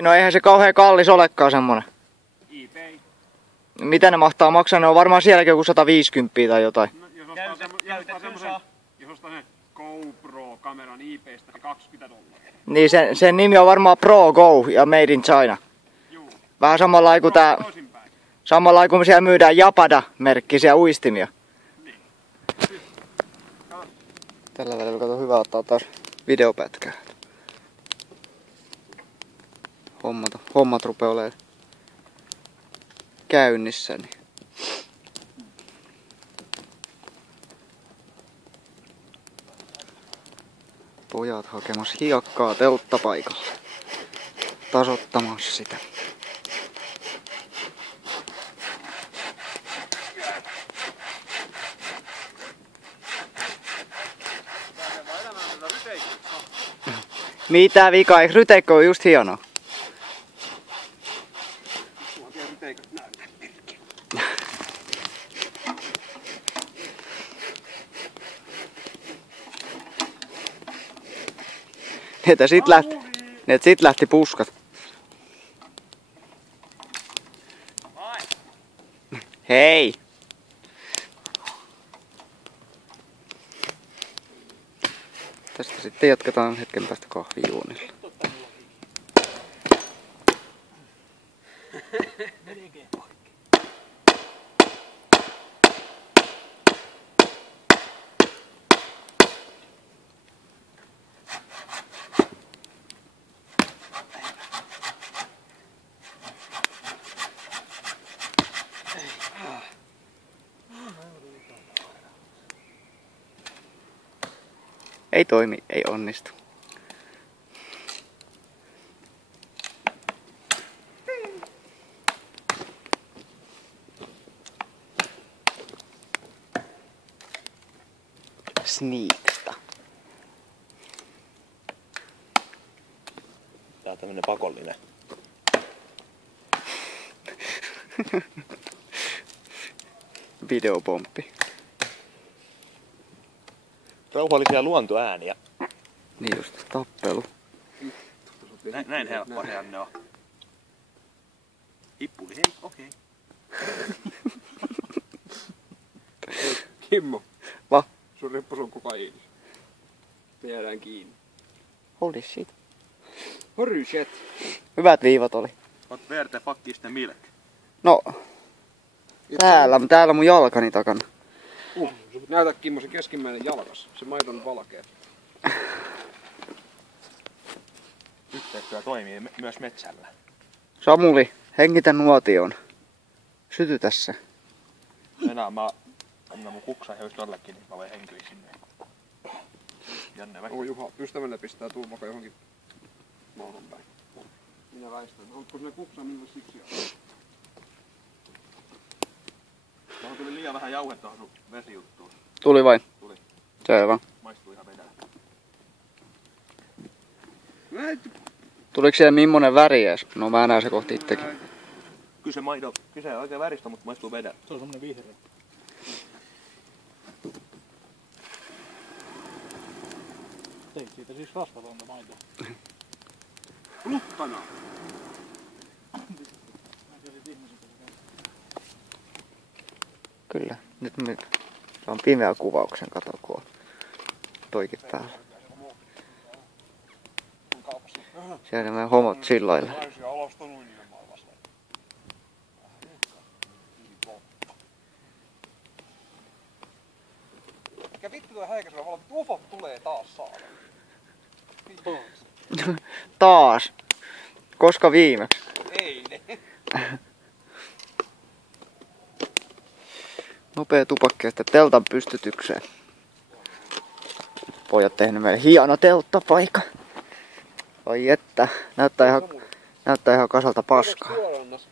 No eihän se kauhean kallis olekaan semmonen. eBay. Mitä ne mahtaa maksaa? Ne on varmaan sielläkin joku 150 tai jotain. No, jos ostaa sen GoPro-kameran eBaystä $20. Niin sen nimi on varmaan Pro Go ja Made in China. Juu. Vähän samalla kuin tää... Samalla kun siellä myydään Japada-merkkisiä uistimia. Niin. Tällä välillä kato hyvä ottaa taas videopätkää. Hommat rupeaa olemaan käynnissä. Niin. Pojat hakemassa hiekkaa telttapaikalle. Tasoittamassa sitä. Mitä vika? Eikö ryteikkö ole just hienoa? Sit lähti puskat. Hei! Tästä sitten jatketaan hetken päästä kahvijuonilla. Ei toimi, ei onnistu. Sneaksta. Tää on tämmönen pakollinen. Videopomppi. Rauhallisia luontoääniä. Niin just, tappelu. Näin helppoa ne on. Hippuli, hei, okei. Kimmo. Va? Sun rippus on kokaiini. Me jäädään kiinni. Holy shit. Holy shit. Hyvät viivat oli. Oot verte pakkisten milk. No, täällä mun jalkani takana. Näytä Kimmo se keskimmäinen jalkas. Se maito on valkea. Yhteistyö toimii myös metsällä. Samuli, hengitä nuotioon. Sytytä se. Enää mä mun kuksa ei olisi tollekin, niin mä voin henkyä sinne. Janne väki. Juha, ystävälle pistää tuu vaikka johonkin maahan päin. Minä väistän. Onko sinne kuksaa minulle siksi aikaa? Tuohon tuli liian vähän jauhetta tuohon sun vesijuttuun. Tuli vai? Tuli. Selvä. Maistuu ihan vedellä. Tuliko siellä millainen väri ees? No mä näen se kohti itsekin. Kyse on oikein väristä, mutta maistuu vedellä. Se on semmonen vihreä. Teit siitä siis rasvatonta maitoa. Luttana! Kyllä. Nyt me saan pimeä kuvauksen, kato kun on toikin päällä. Siellä meidän homot silloilla. Mikä vittu tuo häikäisellä valot? Ufot tulee taas saada. Taas. Koska viimeksi? Ei ne. Nopea tupakki sitten teltan pystytykseen. Pojat tehnyt meille hieno telttapaikka. Oi että, näyttää ihan kasalta paskaa.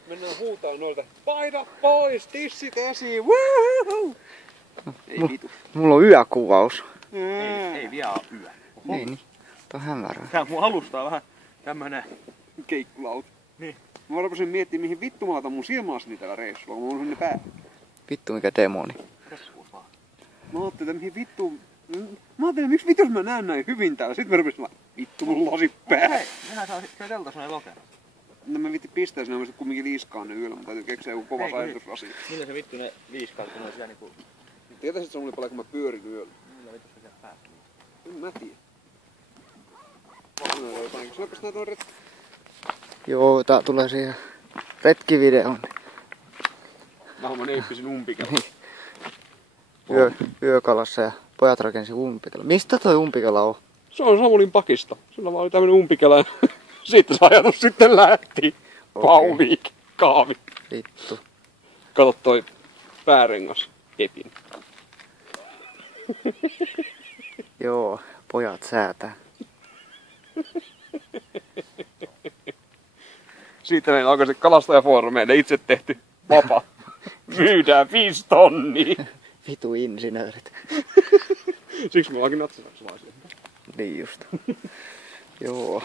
Mennään huutaan noilta. Paina pois, tissit esiin. Woohoo! Ei vitu. Mulla on yökuvaus. Ei vielä oo yö. Ei niin. Tää on hämärää. Tää mun alustaa vähän tämmönen Keikkulaut. Niin. Mä rupesin miettimään mihin vittu mä otan mun silmäaseni tällä reissulla, kun mulla on ne pää. Vittu mikä demoni. Mä ajattelin, että mihin vittu... Mä ajattelin, miksi vitus mä näen näin hyvin täällä. Sitten mä rupesin vaan, vittu mun lasit pää. Hei, mennään saa teltas näin lokera. No mä vitti pistää sinne, mä kumminkin liiskaan ne yöllä, mutta täytyy keksiä joku kova säilytysrasi. Millä se vittu ne liiskaat, kun on siellä niinku... Tietäisit se oli paljon, kun mä pyörin yöllä. Millä vittu se siellä päästä? En mä tiedä. Syöpäs näitä on retki. Joo, tää tulee siihen retkivideoon. Mä neippisin umpikella. Yökalassa ja pojat rakensi umpikala. Mistä toi umpikala on? Se on Samulin pakista. Sillä vaan oli tämmönen umpikela. Siitä se ajatus sitten lähti. Pauliik, kaavi. Vittu. Kato toi päärengas epin. Joo, pojat säätää. Siitä meillä alkoi se kalastajafoorumeille itse tehty vapa. Myydään 5 tonnia. Vitu insinöörit. Siksi me ollaankin natsasaksalaisia. Niin just. Joo.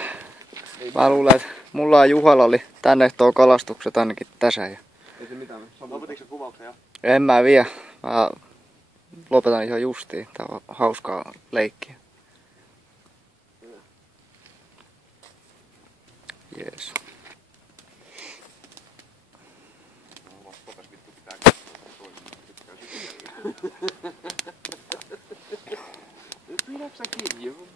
Mä luulen, että mulla ja Juhalla oli tänne tuo kalastukset ainakin tässä. Ja... Ei se mitään. Lopetitko se kuvauksen jo? En mä vie. Mä lopetan ihan justiin. Tää on hauskaa leikkiä. Jees. Pidätkö sä kiinni, joo?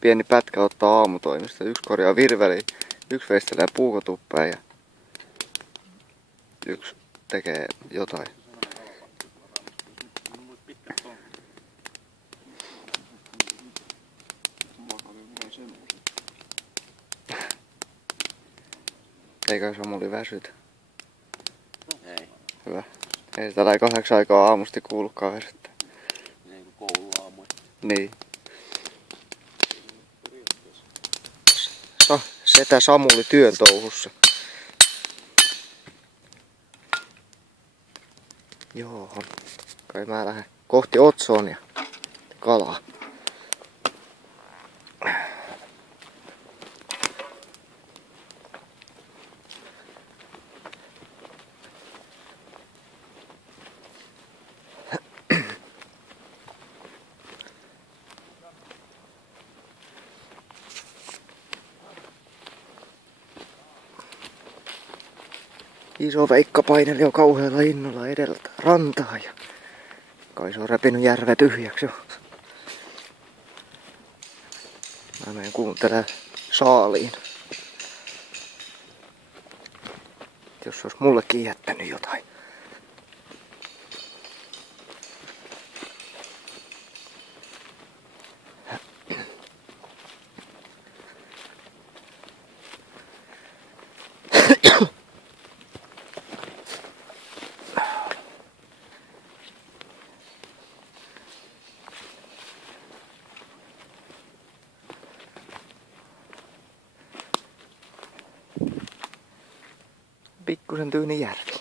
Pieni pätkä ottaa aamutoimista. Yksi korjaa virveli, yksi veistelee puukotuppeen ja yksi tekee jotain. Eikö Samuli väsytä? Ei. Hyvä. Ei sitä tai 8 aikaa aamusti kuulukaan väsyttää. Niin kuin kouluaamuin. Niin. Setä Samuli työn touhussa. Joo. Kai mä lähden kohti Otsonia kalaa. Iso Veikka paineli jo kauhealla innolla edeltä rantaa ja kai se on repinyt järve tyhjäksi jo. Mä menen kuuntelemaan saaliin. Jos se olisi mullekin jättänyt jotain. Pikkusen tyyni järvi.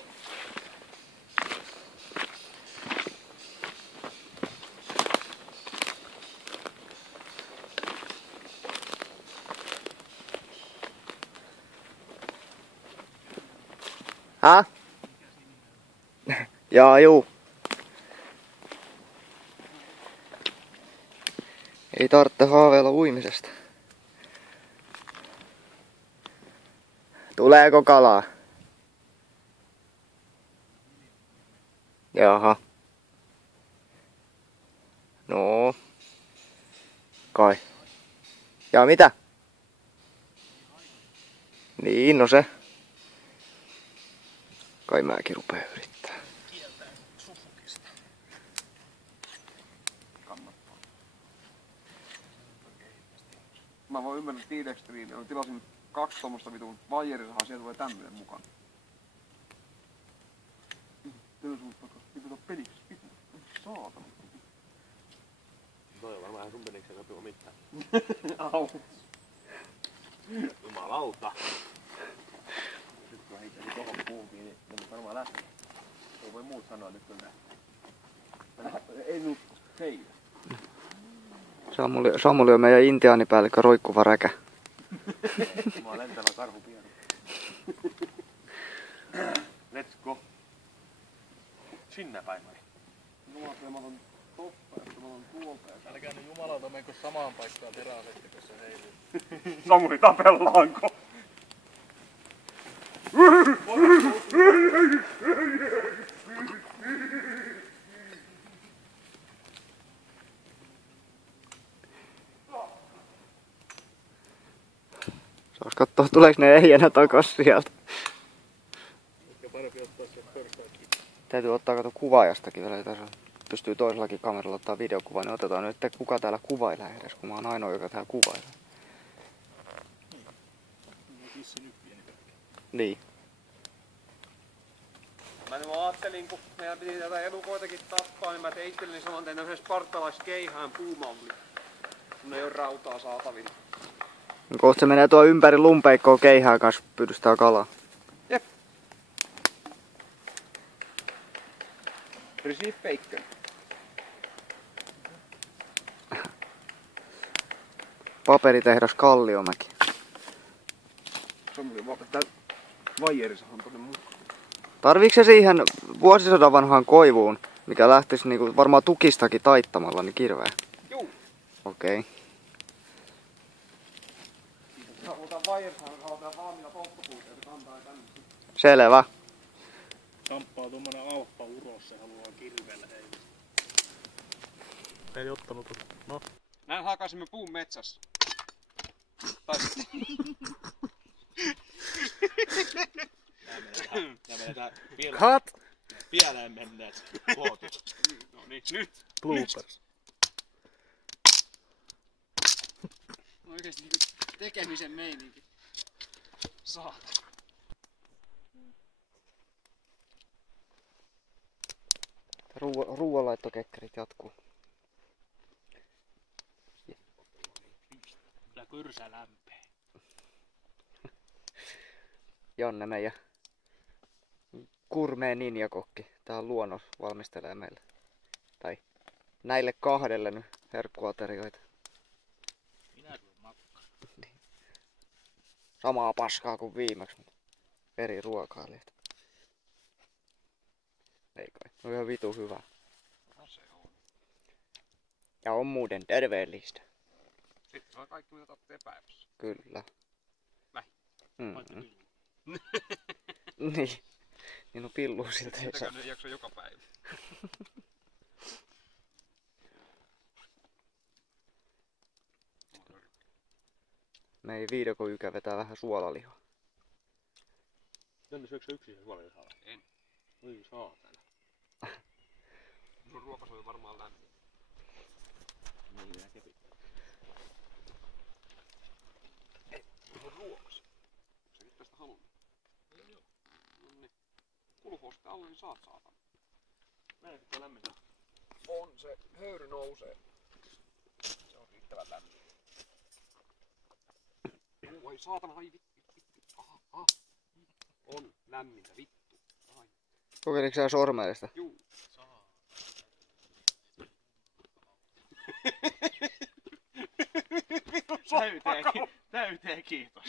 Ha? Jaa, juu. Ei tarvitse haaveilla uimisesta. Tuleeko kalaa? Jaha. No. Kai. Ja mitä? Niin, no se. Kai mäkin rupeen yrittää. Mä voin ymmärrä T-Dextriin. Mä tilasin 2 tommosta vitun vaijerisahaa, sieltä tulee tämmönen mukaan. Vittu peliksi, vittu. Saatana. Toi on varmaan sun peliksen sopiva mitään. Au. Jumalauta. Nyt kun heittäisi tohon puukiin, niin ne varmaan lähtee. Ei voi muut sanoa nyt kyllä. Ei nukku. Hei. Samuli on meidän intiaanipäällikkö roikkuva räkä. Mä oon lentävä karhupieno. Let's go. sinne päin vai? Nuotia mä otan tosta, että mä otan tuolta. Älkää nyt jumalauta menkö samaan paikkaan teräasetti, kun se heiluu. Samuli tapellaanko? Saas kattoo tuleeks ne ehjänä takas sieltä. Ehkä parempi ottaa sieltä pörssääkin. Täytyy ottaa kato kuvaajastakin vielä. Tässä pystyy toisellakin kameralla ottaa videokuvaa, niin otetaan nyt, että kuka täällä kuvailee edes, kun mä oon ainoa, joka täällä kuvailee. Niin. Mä nyt ajattelin, kun meidän piti tätä elukoitakin tappaa, niin mä tein itselleni saman tein yhden spartalaiskeihään puumalli. Kun ei oo rautaa saatavilla. Kohta se menee tuo ympäri lumpeikkoa keihään kanssa pydystää kalaa. Jep. Receive bacon. Paperitehdas Kalliomäki. Samuli vaan tää vaijerissahan tonne mukaan. Tarviiko se siihen vuosisadan vanhaan koivuun, mikä lähtisi niinku varmaan tukistakin taittamalla, niin kirveä? Juu. Okei. Okay. Otan vaijerissahan kauteen valmiina polttopuita, että kantaa tänne. Selvä. Kamppaa tommonen alppa uros, se haluaa kirveellä heitä. Ei ottanut. No. Näin hakasimme puun metsässä. Tai Nää menetään Cut! pieleen menneet vuotit. no niin, nyt. Bloopers. Oikeesti niinku tekemisen meininki. Saat. Ruoanlaittokekkerit jatkuu. Kyllä kyrsä lämpee. Janne meidän Gourmet ninjakokki. Tää on luonnos valmistelee meille. Tai näille kahdelle nyt herkkuaterioita. Minä syön makkara. Samaa paskaa kuin viimeksi, mutta eri ruokailijat. Ei kai. No ihan vitu hyvä. No se on. Ja on muuten terveellistä. Sitten saa kaikki mitä tarvitsee päivässä. Kyllä. Näin. Paitsi pillu. Niin. Niin no pillu siltä ei saa. Sitäkään ei jaksa joka päivä. Meidän viidakon vetää vähän suolalihaa. Tänne syöksä yksin sen suolalihaa? En. Oi saatana. Sun ruokasoi varmaan lämmin. Niin minä kepin. Sun ruokas. Säkin tästä halunnut. Joo. No niin. Kulhoo sitten alle, niin saat saatana. Meneekö tuo lämmintä? On se. Höyry nousee. Se on riittävän lämmin. Oi saatana, ai vittu. Aha. On lämmintä, vittu. Ai. Kokeilitko sä sormeellista? Juu. Täyteen kiitos.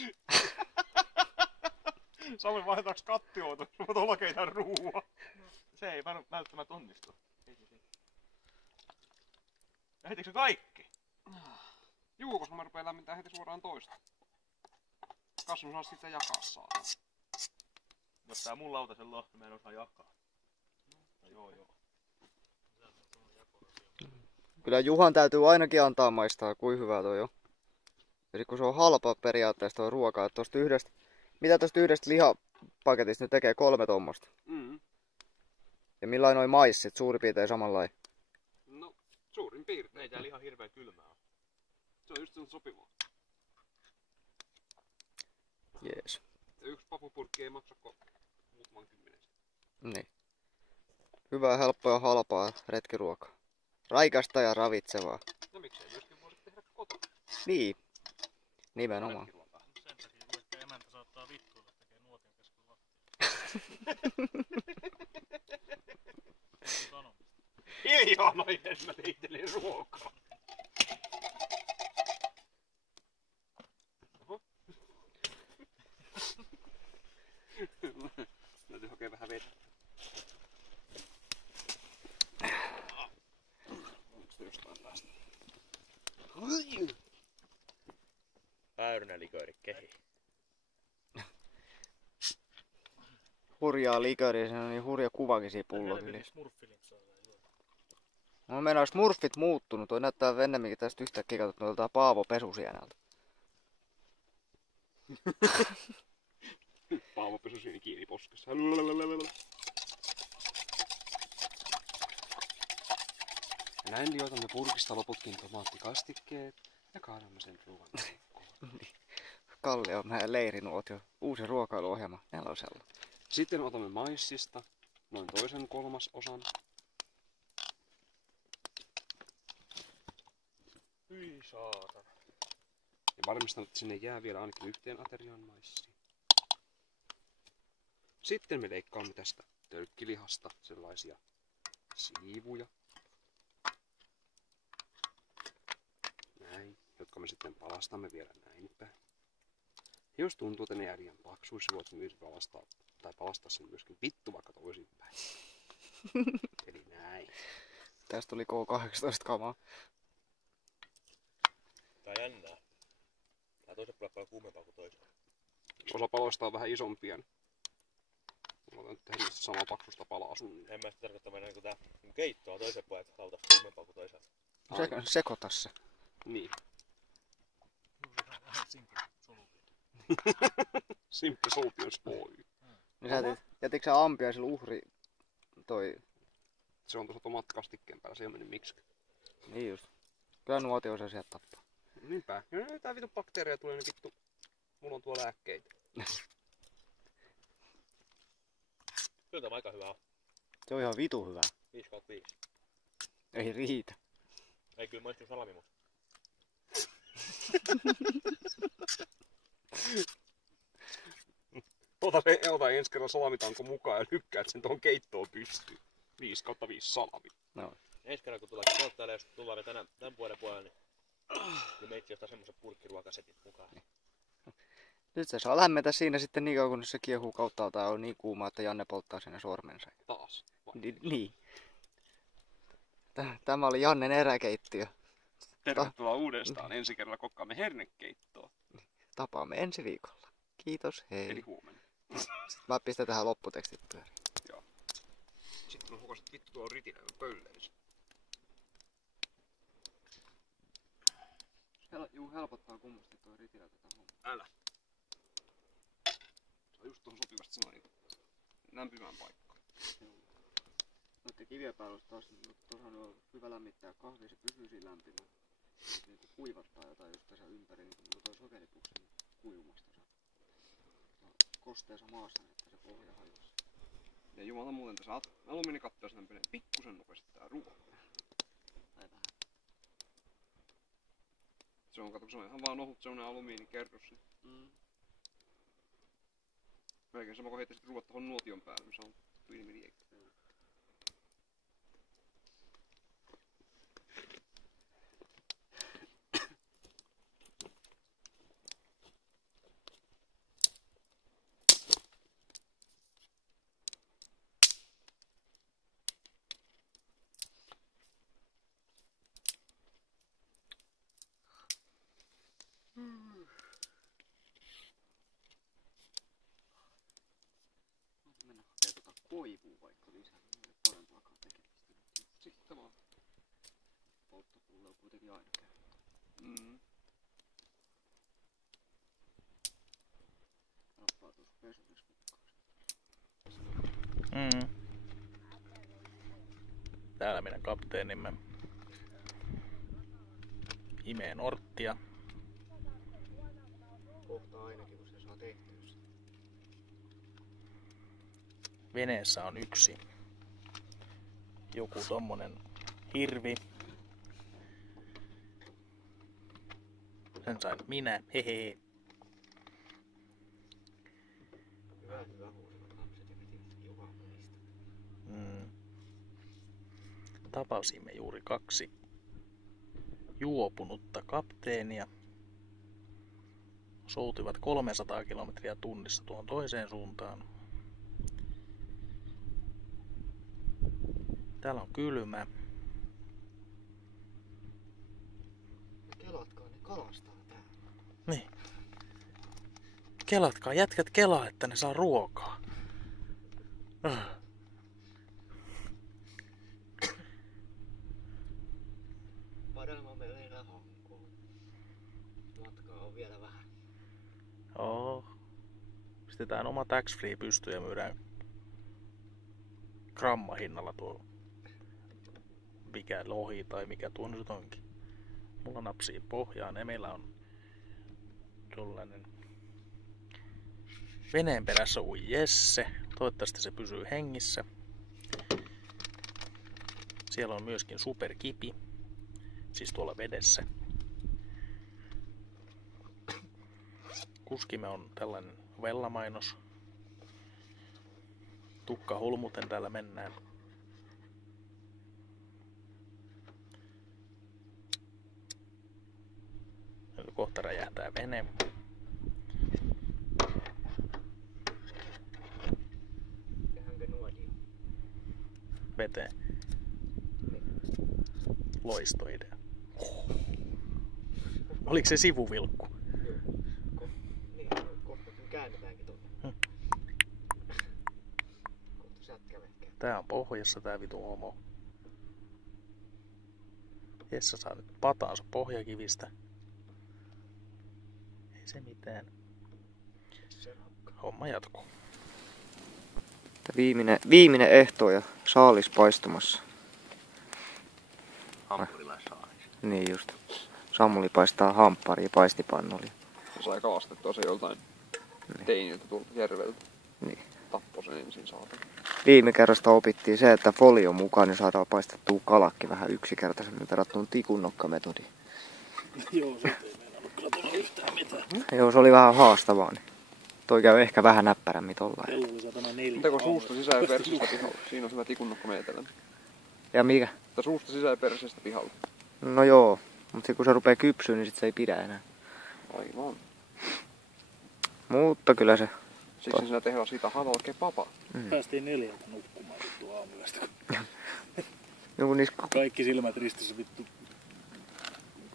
Samuli vaihdetaanko kattioita, mutta olkeita ruuaa. Se ei välttämättä onnistu. Lähtikö kaikki? Juu, koska mä rupeen lämmittää heti suoraan toista. Kasvun saa sitä jakaa saada. Jos tää mun lautasella on, niin mä en osaa jakaa. No, joo. Kyllä Juhan täytyy ainakin antaa maistaa, kuin hyvä toi on. Eli kun se on halpa periaatteessa toi ruoka, että tosta yhdestä, mitä tosta yhdestä lihapaketista nyt tekee 3 tommosta? Ja millain noi maissit, suurin piirtein samanlainen? No, suurin piirtein. Ei täällä ihan hirveän kylmää oo. Se on just sen sopivaa. Jees. Ja yksi papupurkki ei maksa kuin muutaman 10. Niin. Hyvää, helppoa ja halpaa retkiruokaa. Raikasta ja ravitsevaa. No miksei myöskin voisi tehdä kotona. Niin. Nimenomaan. Sen takia kun ehkä emäntä saattaa vittuilla tekee nuotion keskellä lattiaa. Hiljaa nainen, mä tein itselleen ruokaa. Oho. Täytyy hakea vähän vettä. hurjaa liköriä, se on niin hurja kuvakin siinä pullokylissä. Smurfilimpsaa tai juoda. No mennään smurfit muuttunut, toi näyttää ennemminkin tästä yhtäkkiä katsottu noilta Paavo Pesusienältä. Paavo Pesusieni kiinni poskessa. Ja näin liotamme purkista loputkin tomaattikastikkeet ja kaadamme sen ruoan joukkoon. Kalle on meidän leirinuotio. Uusi ruokailuohjelma 4. Sitten otamme maissista noin 2/3. Hyi saatana. Ja varmistan, että sinne jää vielä ainakin yhteen ateriaan maissia. Sitten me leikkaamme tästä tölkkilihasta sellaisia siivuja. Näin, jotka me sitten palastamme vielä näin päin. Jos tuntuu, että ne jää liian paksuiksi, voit myös palastaa sen myöskin vittu vaikka toisinpäin. Eli näin. Tästä tuli K18 kamaa. Tää on jännää. Tää toisen puolella paljon kuumempaa kuin toisella. Osa paloista on vähän isompia. Mä otan nyt tehdä samaa paksusta palaa sun. En mä sitä tarkoita mennä niinku tää keittoa toisen puolella lautasta kuumempaa kuin toisella. Sekoita se. Niin. Vähän simple solution. Simple solutions boy. Niin sä jätitkö sä ampiaisella uhri toi... Se on tuossa tomaattikastikkeen päällä, se ei oo mennyt miksi. Niin just. Kyllä nuotio osaa sieltä tappaa. Niinpä. Ja tää vitun bakteereja tulee, niin vittu. Mulla on tuolla lääkkeitä. Kyllä tämä aika hyvä on. Se on ihan vitu hyvä. 5/5. Ei riitä. Ei kyllä maistuu salami, mutta Ota ensi kerran salamitanko mukaan ja lykkäät sen tuohon keittoon pystyyn. 5/5 salami. No. ensi kerran kun tullaan polttaille, jos tullaan vielä tämän vuoden puolella, niin meitsi ottaa semmoset purkkiruokasetit mukaan. Nyt se saa lämmetä siinä sitten niin kauan, kun se kiehuu kautta tai on niin kuuma, että Janne polttaa sinne sormensa. Taas. Niin. Tämä oli Jannen eräkeittiö. Tervetuloa uudestaan ensi kerralla kokkaamme hernekeittoa. Tapaamme ensi viikolla. Kiitos, hei. Eli huomenna. Sitten mä pistän tähän lopputekstit pyöriin. Joo. Sitten mä hukasin, että vittu tuo on ritinäinen pölleis. Juu, helpottaa kummasti tuo ritilä tätä hommaa. Älä. Se on just tuohon sopivasti sellainen lämpimään paikkaan. Noitten kivien päällä olisi taas tuossa on hyvä lämmittää kahvia, se pysyy siinä lämpimään. Se niinku kuivattaa jotain just tässä ympäri, niin kuin tuo sokeripuksi niin kuivumasta saa kosteessa maassa, että se pohja hajoaa. Ja jumala muuten tässä alumiinikatteessa lämpenee pikkusen nopeasti tää ruoka. Tai vähän. Se on, kato, se on ihan vaan ohut semmonen alumiinikerros. Melkein sama kun heittäisit ruuat tohon nuotion päälle, niin se on ilmiliekki. Mennä hakee koivua vaikka lisää, niin ei ole parempaakaan tekemistä. Sitten vaan. Polttopuulla on kuitenkin aina käy. Rappaa tuossa pesuris mukaan. Täällä meidän kapteenimme imee norttia. Kohta ainakin, kun se saa tehtyä sitä. Veneessä on joku tommonen hirvi. Sen sain minä, hehehe. Hyvä huusivat lapset ja vetivät juhannista. Tapasimme juuri 2 juopunutta kapteenia. Soutivat 300 kilometriä tunnissa tuon toiseen suuntaan. Täällä on kylmä. Kelatkaa, ne kalastaa täällä. Niin. Kelatkaa, jätkät kelaa, että ne saa ruokaa. Varmaan me mennään Hankoon. Matkaa on vielä vähän. Joo. Pistetään oma tax-free pystyyn ja myydään grammahinnalla tuo mikä lohi tai mikä tuo nyt onkin. Mulla napsii pohjaan ja meillä on tuollainen veneen perässä ui Jesse. Toivottavasti se pysyy hengissä. Siellä on myöskin superkipi. Siis tuolla vedessä. Kuskimme on tällainen vellamainos. Tukka hulmuten täällä mennään. Nyt kohta räjähtää vene. Tehdäänkö nuodio? Veteen. Loistoidea. Oliko se sivuvilkku? Niin, kohta kun käännetäänkin tuonne. Kohta sätkävehkää. Tää on pohjassa tää vitu homo. Jessa saa nyt pataansa pohjakivistä. Ei se mitään. Homma jatkuu. Viimeinen ehto ja saalis paistumassa. Hampurilaissaalis. Niin just. Samuli paistaa hampparia paistipannulla. Sai kalastettua se joltain teiniltä tuolta järveltä. Niin. Tappoi sen ensin saatana. Viime kerrasta opittiin se, että folion mukaan niin saadaan paistettua kalakki vähän yksinkertaisemmin verrattuna tikunnokkametodiin. Joo, se ei meinannut kyllä tulla yhtään mitään. Joo, se oli vähän haastavaa. Niin. Toi käy ehkä vähän näppärämmin tollain. Kello oli 104. Mutta suusta sisään ja perseestä pihalla. Siinä on hyvä tikunnokkamenetelmä. Ja mikä? Mutta suusta sisään ja perseestä pihalla. No joo, mutta kun se rupeaa kypsyä, niin sit se ei pidä enää. Aivan. Mutta kyllä se... Siksi sinä tehdään sitä havalkea papa. Päästiin 4 nukkumaan vittu aamuyöstä. Joku niissä... Kaikki silmät ristissä vittu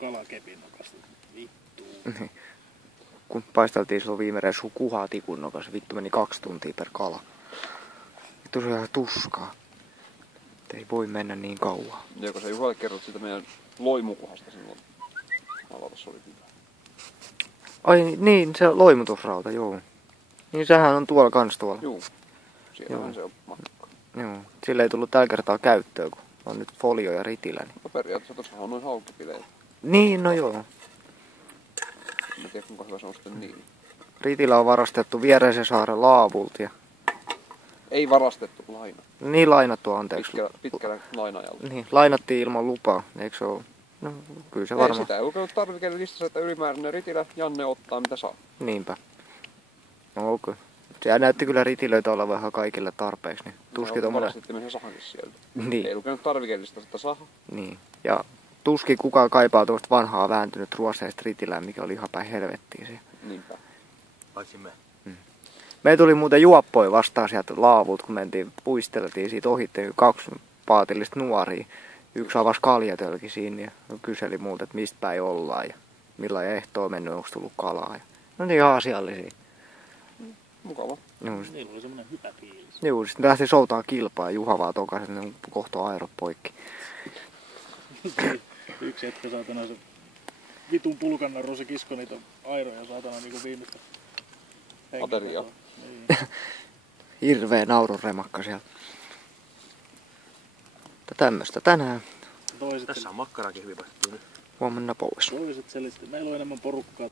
kalakepin nokasta. Vittu. Kun paisteltiin silloin viime reissuun kuhaa tikunnokas, vittu meni 2 tuntia per kala. Vittu se on ihan tuskaa. Et ei voi mennä niin kauan. Ja kun sä Juhalle kerrot siitä meidän loimukuhasta silloin. Aloitossa oli hyvä. Ai niin, se loimutusrauta, joo. Niin sehän on tuolla kans tuolla. Juu. Siellähän se on matkakka. Joo. Sillä ei tullut tällä kertaa käyttöön, kun on nyt folio ja ritilä. Niin, No periaatteessa tossahan on noin haukipileitä. niin no joo. En tiedä kuinka hyvä se on sitten niin. Ritilä on varastettu Viereisen saaren laavulta ja... Ei varastettu laina. Niin lainattu, anteeksi. Pitkällä lainajalla. Niin, lainattiin ilman lupaa, eikö se ole? No, kyllä se Ei varmaan. sitä, ei lukenut tarvikelistassa, että ylimääräinen ritilä, Janne ottaa mitä saa. Niinpä. No okei. Se näytti kyllä ritilöitä olevan ihan kaikille tarpeeksi, niin tuskin tommonen... Varastettiin me se sahankin sieltä. Niin, Ei lukenut tarvikelistassa, että saha. niin. Ja tuskin kukaan kaipaa tuosta vanhaa vääntynyt ruoseista ritilää, mikä oli ihan päin helvettiin siellä. Niinpä. Paitsi me. Me tuli muuten juoppoi vastaan sieltä laavulta, kun mentiin, puisteltiin siitä ohitte 2 paatillista nuoria. Yksi avasi kaljatölki siinä ja kyseli multa, että mistä päin ollaan ja millainen ehto on mennyt, onko tullut kalaa. Ja no niin ihan asiallisia. Mukava. Joo, Niillä oli semmonen hyvä fiilis. joo, sitten lähti soutaa kilpaa ja Juha vaan tokaisen, ne kohta aerot poikki. Yksi hetki saatana se vitun pulkannaru se kisko niitä airoja saatana niinku viimeistä Ateriaa. Niin. Hirveä naurunremakka siellä. Mutta tämmöstä tänään. Toiset, Tässä on makkarakin hyvin paistettu nyt. Huomenna pois. toiset selisti. Meillä on enemmän porukkaa.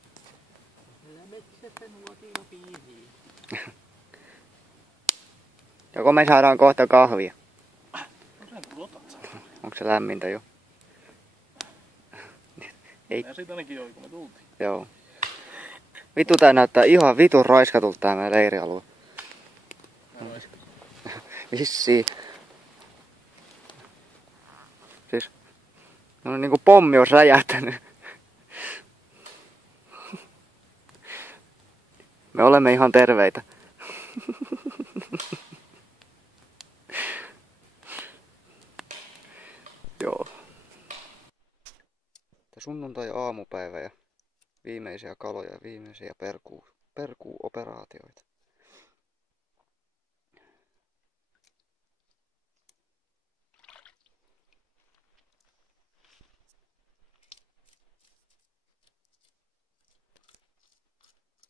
Joko me saadaan kohta kahvia? No sen kun otat saa. Onko se lämmintä jo? Ei. Ja sit ainakin joi, kun me tultiin. Joo. Vittu tää näyttää ihan vitun raiskatulta tää meidän leirialue. Vissiin. Siis. No niinku pommi olisi räjähtänyt. Me olemme ihan terveitä. Joo. Sunnuntai-aamupäivä ja viimeisiä kaloja ja viimeisiä perkuuoperaatioita.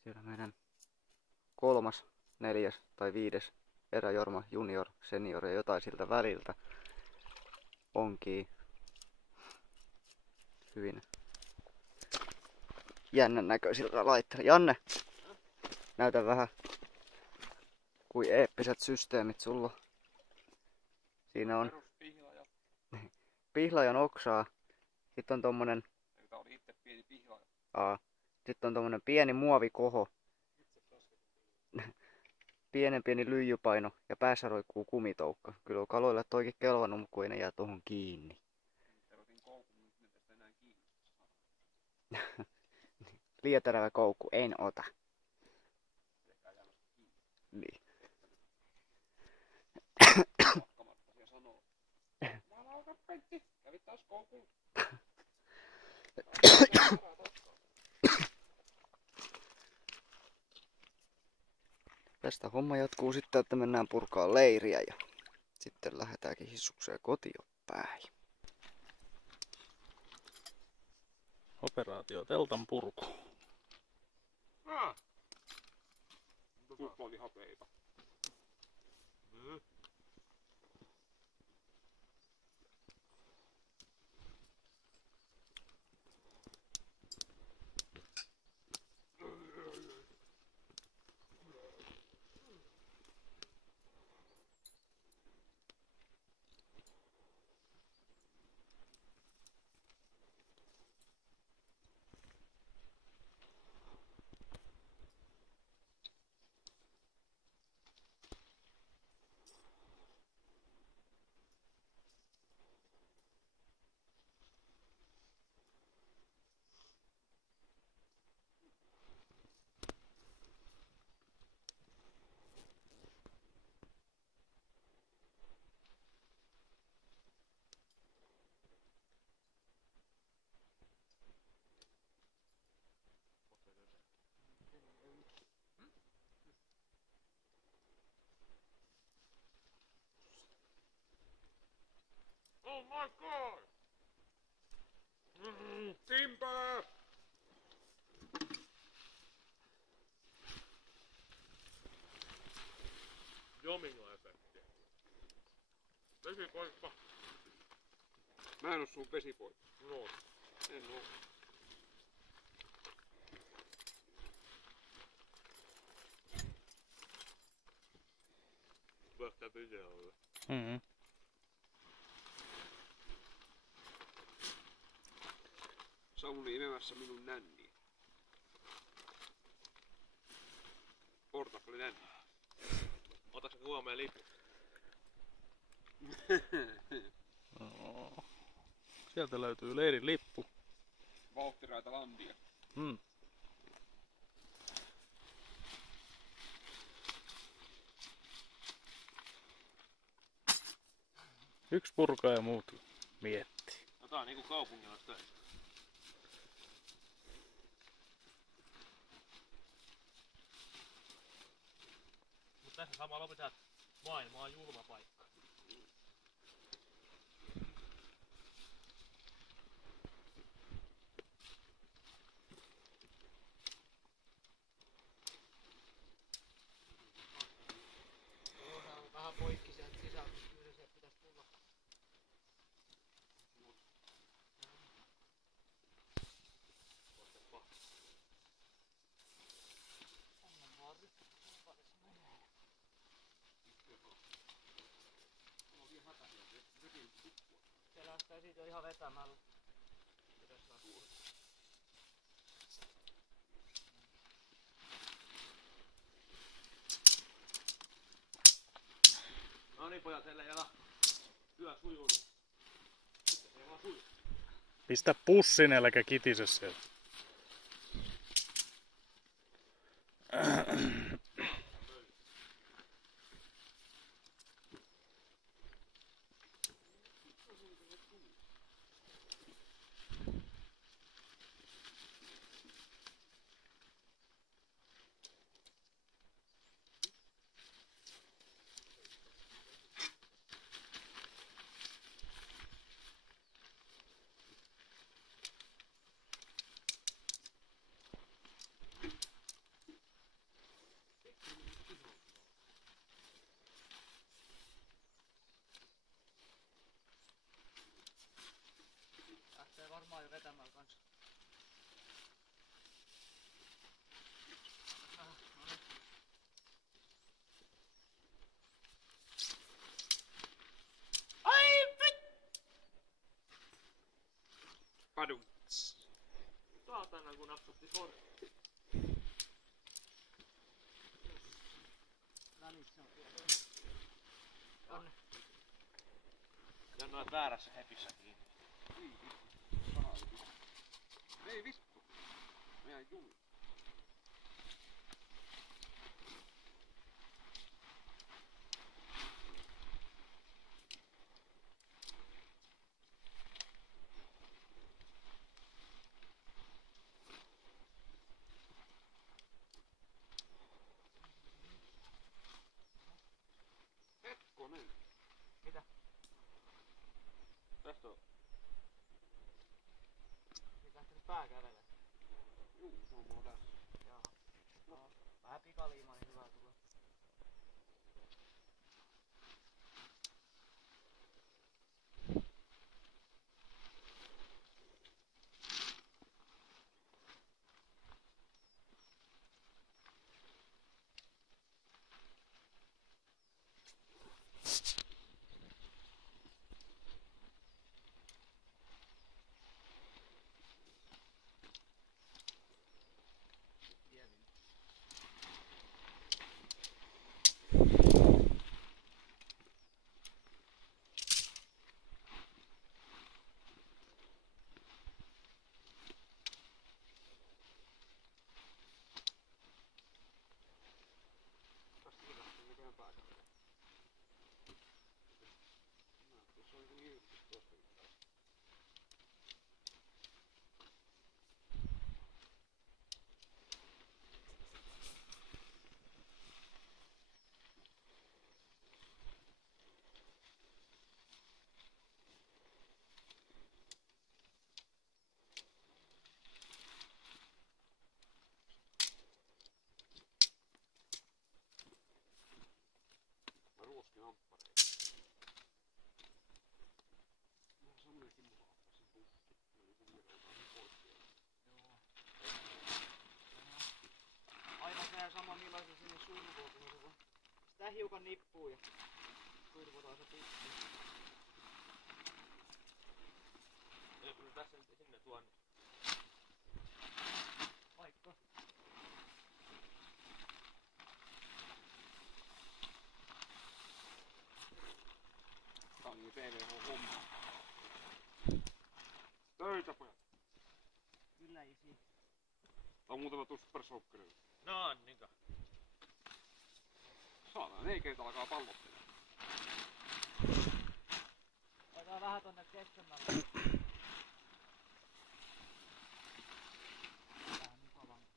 Siellä meidän 3., 4. tai 5. eräjorma, junior, senior ja jotain siltä väliltä onkii hyvin jännän näköisillä laitteilla. Janne, näytä vähän kuin eeppiset systeemit sulla. Siinä on pihlajan oksaa. Sitten on tommonen Sitten on tommonen pieni muovikoho. Pieni lyijypaino ja päässä roikkuu kumitoukka. Kyllä on kaloille toikin kelvannut, kun ei ne jää tuohon kiinni. Lieterävä koukku, en ota. Niin. Tästä homma jatkuu sitten, että mennään purkaa leiriä ja sitten lähdetäänkin hissukseen kotiin päin. Operaatio teltan purku. Suklaalihapeita. Oh my god! Timber! Domino-efekti. Vesipoikka. Mä en oo sun vesipoikka. No. En oo. Vaikka videolle. Mm-hmm. Sauni imemässä minun nänniin. Portafoli nänni. Otatko sä kuvaan meidän lippu? No. Sieltä löytyy leirin lippu. Vauhtiraita landia. Yksi purkaa ja muut miettii. No tää on niinku kaupungilla töissä. Mut tässä samalla pitää maailma on julma paikka. Vähän poikki sieltä sisältä, kyllä se pitäisi tulla. Se lähtee siitä jo ihan vetämällä. No niin pojat, ellei ala työ sujuu, niin sitten se ei vaan suju. Pistä pussin äläkä kitise sieltä. saatana kun napsutti sortti. Välissä on tuolla. Jonne. Janne olet väärässä hepissä kiinni. Ei vittu. Mä jäin jumiin. Hetkonen. Mitä? Tästä on. Nyt lähtenyt pää kävelee. Juu, se on mulla tässä. Jaha. No, vähän pikaliimaa, niin hyvä tulee. Mä ruoskin amppareita. Mä sammuinkin mulla ottaisin pussi. Eli kun virrotaan pois vielä. Aivan tää sama millaisen sinne survoon, kun sitä hiukan nippuu ja survotaan se pussi. Jos me tässä nyt sinne tuon, niin Paikka. Tää on niin PVH-homma. Töitä pojat. Kyllä isi. Tää on muutama tuossa Super Soakkerilla. no niinkö? Saadaan heikeitä alkaa pallottelemaan. Otetaan vähän tonne keskemmälle. Vähän mukavampi.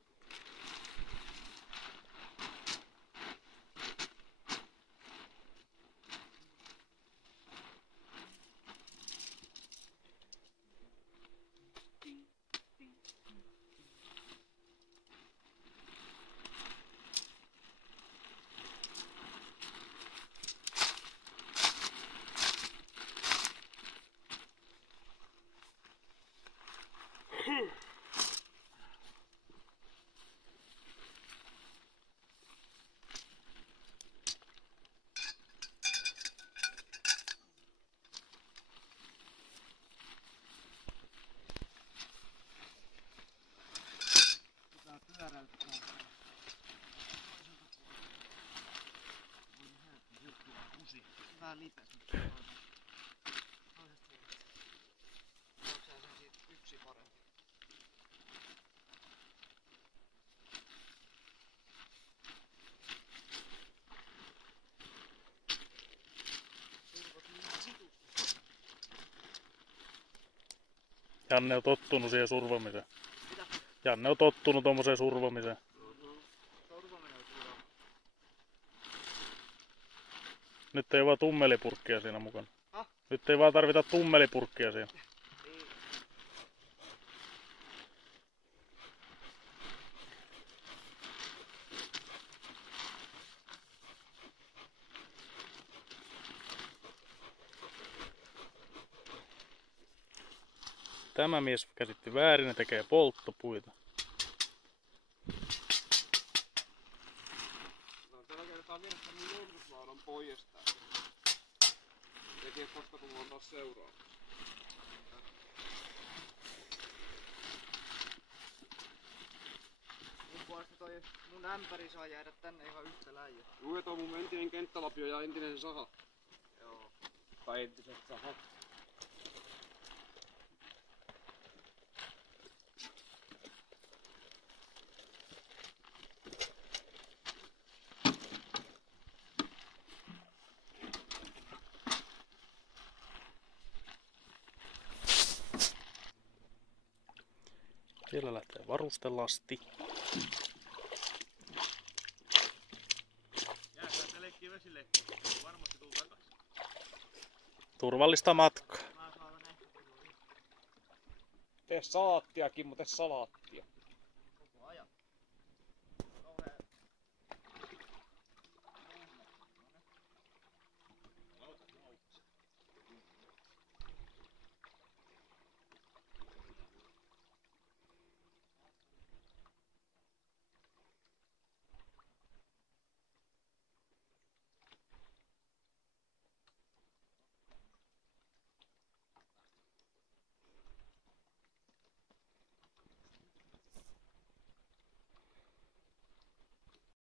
Pitää pyöräyttää. Vähän lipes nyt toisesta puolesta. Onko sä sen siitä yksi parempi? Turvot niin vitusti. Janne on tottunut siihen survomiseen. Mitä? Janne on tottunut tommoseen survomiseen. Sorvaminen on turvaa. Nyt ei vaan tummelipurkkia siinä mukana. Häh? Nyt ei vaan tarvita tummelipurkkia siinä. Ei. Tämä mies käsitti väärin ja tekee polttopuita. No, tällä kertaa viettänyt Jouluslaudan poijesta. Ei tiedä koska tullaan taas seuraavaksi. toi mun ämpäri saa jäädä tänne ihan yhtä läijä. Juu, ja tuo mun entinen kenttälapio ja entinen saha. Joo. Tai entiset sahat. Siellä lähtee varustelasti. Jääkää te leikkiä vesille, varmasti tuu takas. Turvallista matkaa. Mä saan ehkä turvallista. Tee salaattia, Kimmo, tee salaattia.